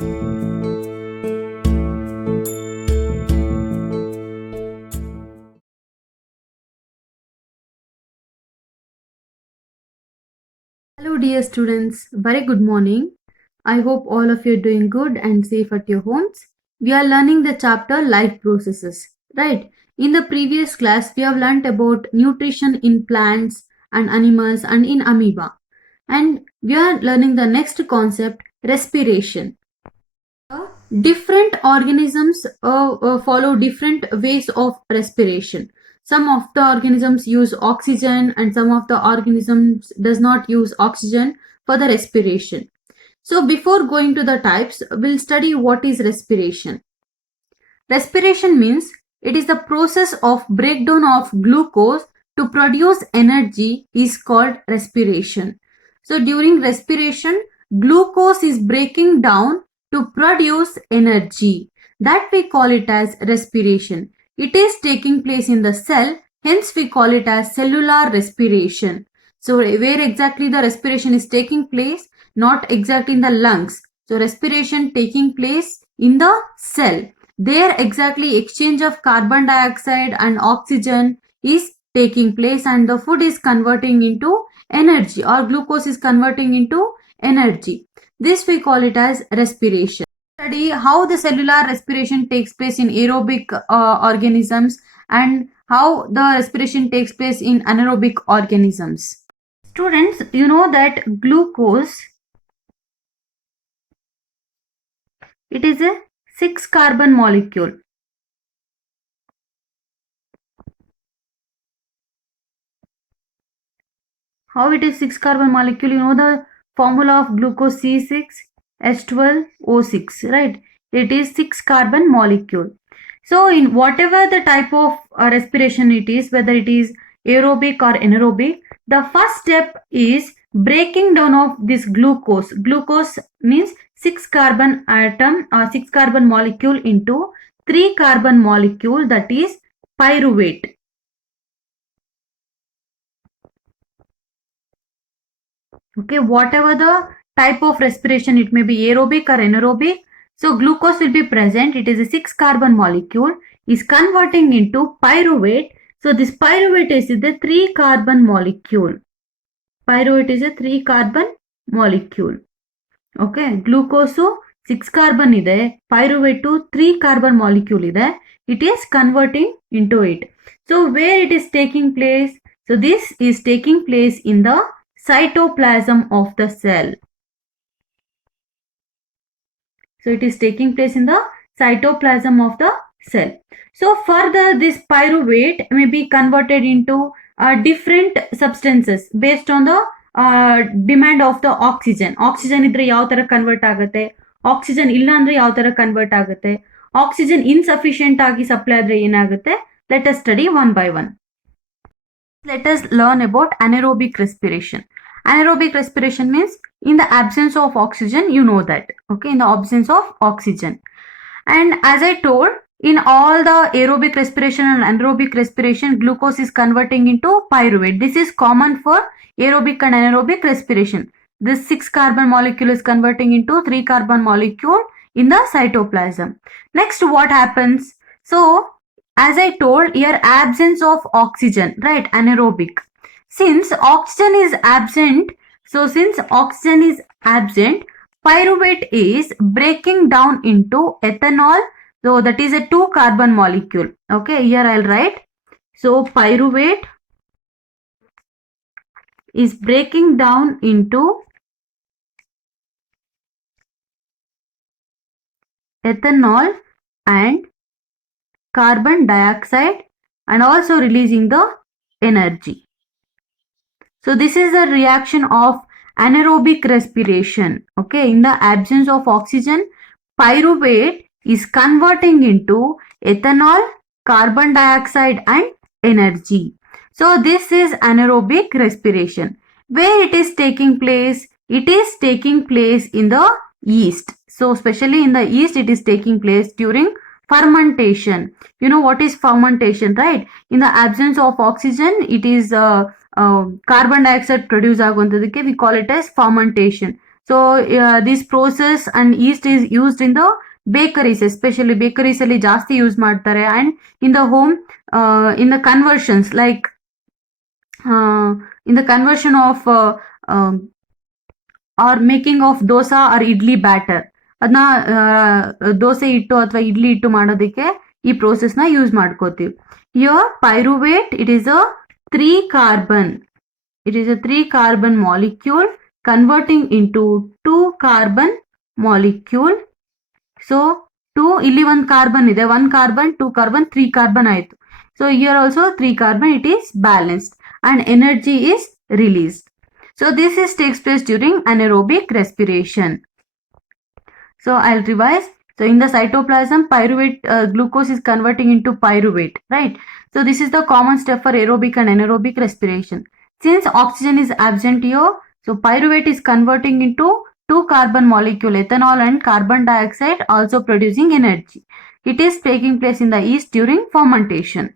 Hello, dear students. Very good morning. I hope all of you are doing good and safe at your homes. We are learning the chapter Life Processes, right? In the previous class, we have learnt about nutrition in plants and animals and in amoeba. And we are learning the next concept, respiration. Different organisms follow different ways of respiration. Some of the organisms use oxygen and some of the organisms does not use oxygen for the respiration. So before going to the types, we'll study what is respiration. Respiration means it is the process of breakdown of glucose to produce energy is called respiration. So during respiration, glucose is breaking down to produce energy. That we call it as respiration. It is taking place in the cell, hence we call it as cellular respiration. So where exactly the respiration is taking place? Not exactly in the lungs. So respiration taking place in the cell. There exactly exchange of carbon dioxide and oxygen is taking place and the food is converting into energy or glucose is converting into energy. This we call it as respiration. Study how the cellular respiration takes place in aerobic organisms and how the respiration takes place in anaerobic organisms. Students, you know that glucose, it is a 6 carbon molecule. How it is 6 carbon molecule? You know the formula of glucose C6H12O6, right? It is 6 carbon molecule. So in whatever the type of respiration it is, whether it is aerobic or anaerobic, the first step is breaking down of this glucose. Glucose means 6 carbon atom or 6 carbon molecule into 3 carbon molecule, that is pyruvate. Okay, whatever the type of respiration, it may be aerobic or anaerobic. So glucose will be present. It is a 6 carbon molecule is converting into pyruvate. So this pyruvate is the 3 carbon molecule. Pyruvate is a 3 carbon molecule. Okay, glucose 6 carbon ide, pyruvate 3 carbon molecule ide. It is converting into it. So where it is taking place? So this is taking place in the cytoplasm of the cell. So it is taking place in the cytoplasm of the cell. So further this pyruvate may be converted into different substances based on the demand of the oxygen. Oxygen idre yav tara convert agutte, oxygen illa andre yav tara convert agutte, oxygen insufficient agi supply adre enagutte. Let us study one by one. Let us learn about anaerobic respiration. Anaerobic respiration means in the absence of oxygen, you know that. Okay, in the absence of oxygen. And as I told, in all the aerobic respiration and anaerobic respiration, glucose is converting into pyruvate. This is common for aerobic and anaerobic respiration. This 6 carbon molecule is converting into 3 carbon molecule in the cytoplasm. Next, what happens? So, as I told, here absence of oxygen, right? Anaerobic. Since oxygen is absent, pyruvate is breaking down into ethanol. So that is a 2 carbon molecule. Okay, here I'll write. So pyruvate is breaking down into ethanol and carbon dioxide and also releasing the energy. So this is a reaction of anaerobic respiration. Okay, in the absence of oxygen, pyruvate is converting into ethanol, carbon dioxide and energy. So this is anaerobic respiration. Where it is taking place? It is taking place in the yeast. So especially in the yeast, it is taking place during fermentation. You know what is fermentation, right? In the absence of oxygen, it is carbon dioxide produce ಆಗುವಂತದಕ್ಕೆ we call it as fermentation. So this process and yeast is used in the bakeries, especially bakeries ಅಲ್ಲಿ ಜಾಸ್ತಿ use ಮಾಡ್ತಾರೆ, and in the home, in the conversions, like in the conversion of or making of dosa or idli batter, ಅದನ್ನ ದೋಸೆ ಹಿಟ್ಟು ಅಥವಾ ಇಡ್ಲಿ ಹಿಟ್ಟು ಮಾಡೋದಕ್ಕೆ ಈ process ನ ಯೂಸ್ ಮಾಡ್ಕೋತೀವಿ. Here pyruvate, it is a 3 carbon. It is a 3 carbon molecule converting into 2 carbon molecule. So 2, ಇಲ್ಲಿ 1 carbon ಇದೆ, 1 carbon, 2 carbon, 3 carbon ಆಯ್ತು. So here also 3 carbon, it is balanced and energy is released. So this takes place during anaerobic respiration. So I'll revise. So in the cytoplasm, pyruvate glucose is converting into pyruvate, right? So this is the common step for aerobic and anaerobic respiration. Since oxygen is absent here, so pyruvate is converting into 2 carbon molecule, ethanol and carbon dioxide, also producing energy. It is taking place in the yeast during fermentation.